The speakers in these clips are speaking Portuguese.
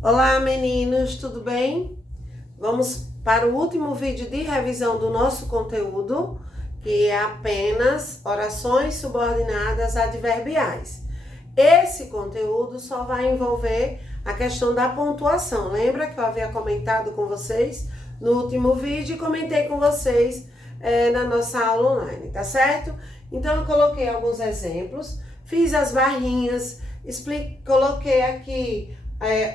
Olá, meninos, tudo bem? Vamos para o último vídeo de revisão do nosso conteúdo, que é apenas orações subordinadas adverbiais. Esse conteúdo só vai envolver a questão da pontuação. Lembra que eu havia comentado com vocês no último vídeo e comentei com vocês na nossa aula online, tá certo? Então, eu coloquei alguns exemplos, fiz as barrinhas, coloquei aqui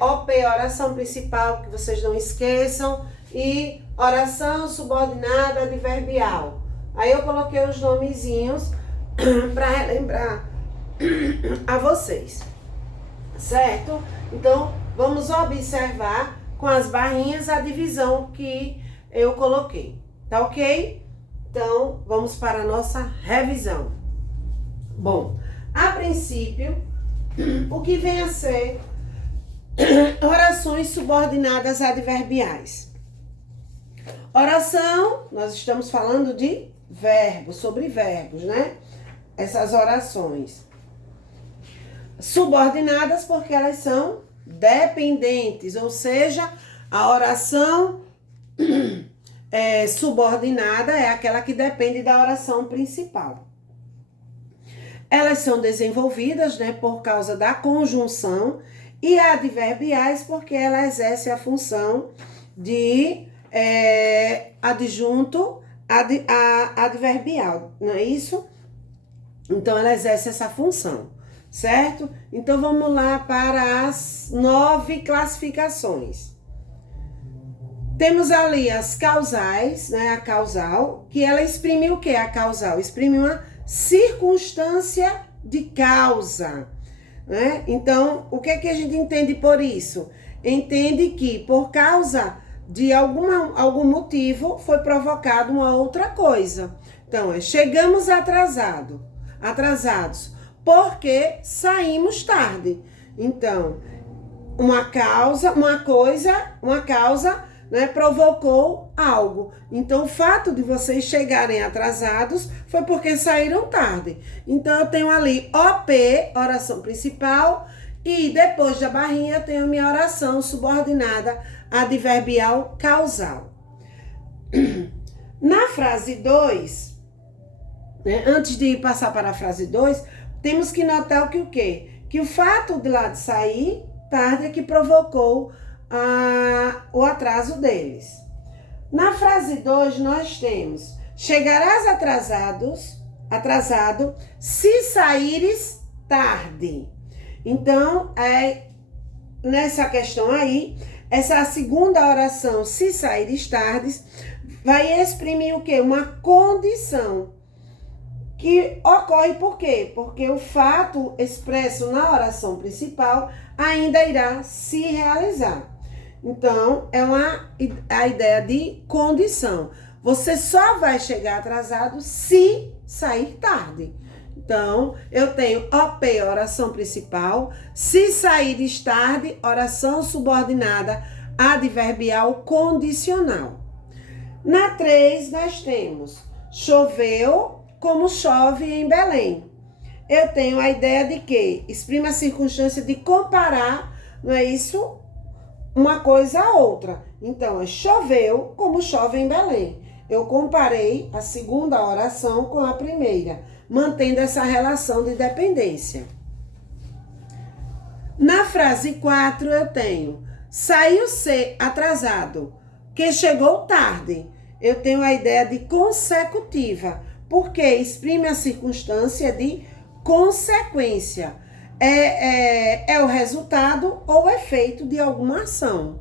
OP, oração principal, que vocês não esqueçam, e oração subordinada adverbial. Aí eu coloquei os nomezinhos para relembrar a vocês, certo? Então, vamos observar com as barrinhas a divisão que eu coloquei, tá ok? Então, vamos para a nossa revisão. Bom, a princípio, o que vem a ser orações subordinadas adverbiais. Oração, nós estamos falando de verbos, sobre verbos, né? Essas orações. Subordinadas porque elas são dependentes, ou seja, a oração subordinada é aquela que depende da oração principal. Elas são desenvolvidas, né, por causa da conjunção, e adverbiais porque ela exerce a função de adjunto adverbial, não é isso? Então, ela exerce essa função, certo? Então, vamos lá para as 9 classificações. Temos ali as causais, né? A causal, que ela exprime o quê? A causal exprime uma circunstância de causa, né? Então, o que é que a gente entende por isso? Entende que por causa de algum motivo foi provocado uma outra coisa. Então, chegamos atrasados, porque saímos tarde. Então, uma causa, né, provocou algo. Então, o fato de vocês chegarem atrasados foi porque saíram tarde. Então, eu tenho ali OP, oração principal, e depois da barrinha eu tenho minha oração subordinada adverbial causal. Na frase 2, né, antes de passar para a frase 2, temos que notar que o quê? Que o fato de lá de sair tarde é que provocou o atraso deles. Na frase 2, nós temos: chegarás atrasado se saíres tarde. Então, nessa questão aí, essa segunda oração, se saíres tarde, vai exprimir o quê? Uma condição que ocorre por quê? Porque o fato expresso na oração principal ainda irá se realizar. Então, é a ideia de condição. Você só vai chegar atrasado se sair tarde. Então, eu tenho OP, oração principal. Se saíres tarde, oração subordinada adverbial condicional. Na 3, nós temos: choveu como chove em Belém. Eu tenho a ideia de que exprime a circunstância de comparar, não é isso? Uma coisa a outra. Então, choveu como chove em Belém. Eu comparei a segunda oração com a primeira, mantendo essa relação de dependência. Na frase 4, eu tenho: saiu atrasado, que chegou tarde. Eu tenho a ideia de consecutiva, porque exprime a circunstância de consequência. É o resultado ou efeito de alguma ação.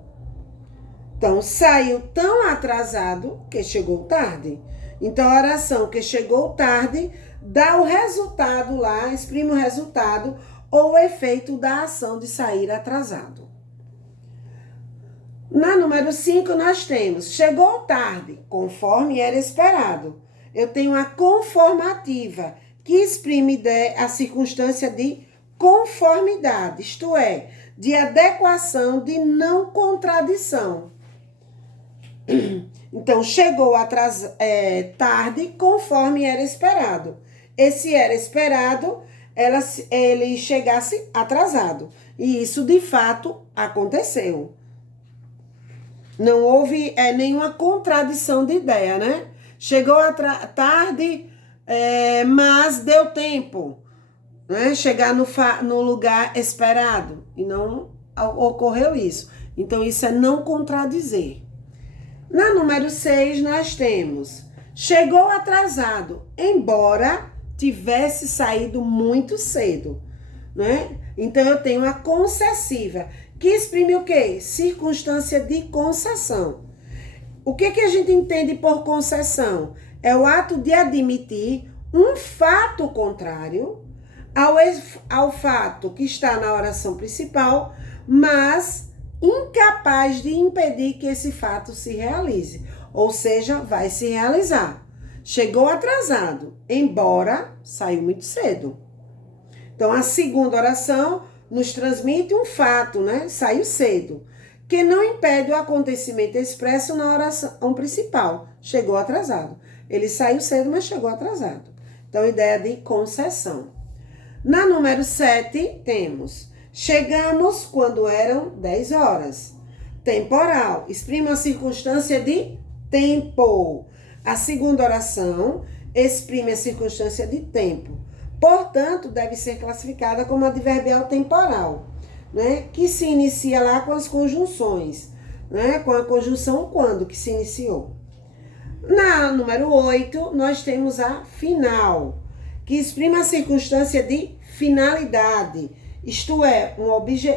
Então, saiu tão atrasado que chegou tarde. Então, a oração que chegou tarde dá o resultado lá, exprime o resultado ou o efeito da ação de sair atrasado. Na número 5, nós temos: chegou tarde, conforme era esperado. Eu tenho a conformativa, que exprime a circunstância de conformidade, isto é, de adequação, de não contradição. Então, chegou tarde, conforme era esperado. Esse era esperado ele chegasse atrasado. E isso, de fato, aconteceu. Não houve nenhuma contradição de ideia, né? Chegou tarde, mas deu tempo, né? Chegar no lugar esperado. E não ocorreu isso. Então, isso é não contradizer. Na número 6, nós temos: chegou atrasado, embora tivesse saído muito cedo, né? Então, eu tenho a concessiva, que exprime o quê? Circunstância de concessão. O que a gente entende por concessão? É o ato de admitir um fato contrário ao fato que está na oração principal, mas incapaz de impedir que esse fato se realize. Ou seja, vai se realizar. Chegou atrasado, embora saiu muito cedo. Então, a segunda oração nos transmite um fato, né? Saiu cedo, que não impede o acontecimento expresso na oração principal. Chegou atrasado. Ele saiu cedo, mas chegou atrasado. Então, ideia de concessão. Na número 7, temos: chegamos quando eram 10 horas. Temporal, exprime a circunstância de tempo. A segunda oração exprime a circunstância de tempo. Portanto, deve ser classificada como adverbial temporal, né? Que se inicia lá com as conjunções, né? Com a conjunção quando que se iniciou. Na número 8, nós temos a final, que exprime a circunstância de finalidade, isto é,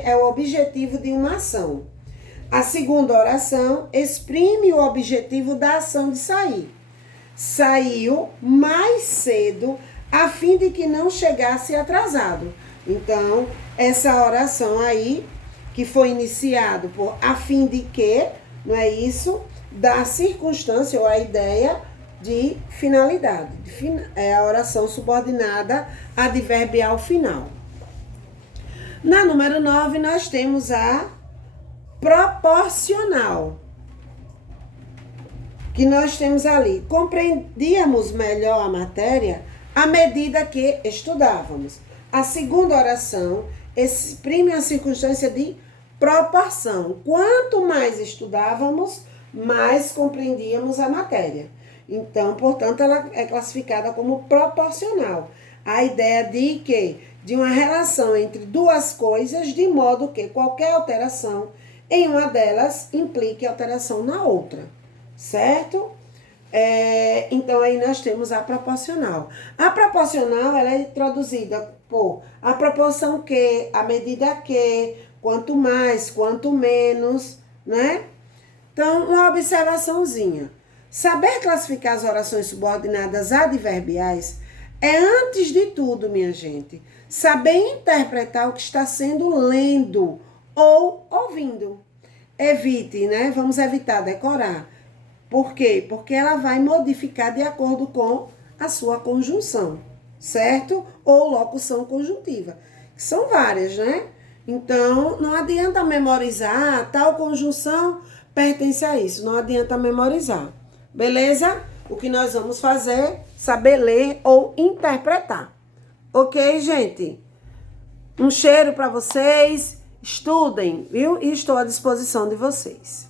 é o objetivo de uma ação. A segunda oração exprime o objetivo da ação de sair. Saiu mais cedo a fim de que não chegasse atrasado. Então, essa oração aí, que foi iniciado por a fim de que, não é isso? Da circunstância ou a ideia de finalidade. É a oração subordinada adverbial final. Na número 9, nós temos a proporcional, que nós temos ali: compreendíamos melhor a matéria à medida que estudávamos. A segunda oração exprime a circunstância de proporção. Quanto mais estudávamos, mais compreendíamos a matéria. Então, portanto, ela é classificada como proporcional. A ideia de que? De uma relação entre duas coisas, de modo que qualquer alteração em uma delas implique alteração na outra, certo? Então, aí nós temos a proporcional. A proporcional, ela é traduzida por a proporção que, a medida que, quanto mais, quanto menos, né? Então, uma observaçãozinha. Saber classificar as orações subordinadas adverbiais é, antes de tudo, minha gente, saber interpretar o que está sendo lendo ou ouvindo. Evite, né? Vamos evitar decorar. Por quê? Porque ela vai modificar de acordo com a sua conjunção, certo? Ou locução conjuntiva, que são várias, né? Então, não adianta memorizar, tal conjunção pertence a isso, não adianta memorizar. Beleza? O que nós vamos fazer? Saber ler ou interpretar. Ok, gente? Um cheiro para vocês. Estudem, viu? E estou à disposição de vocês.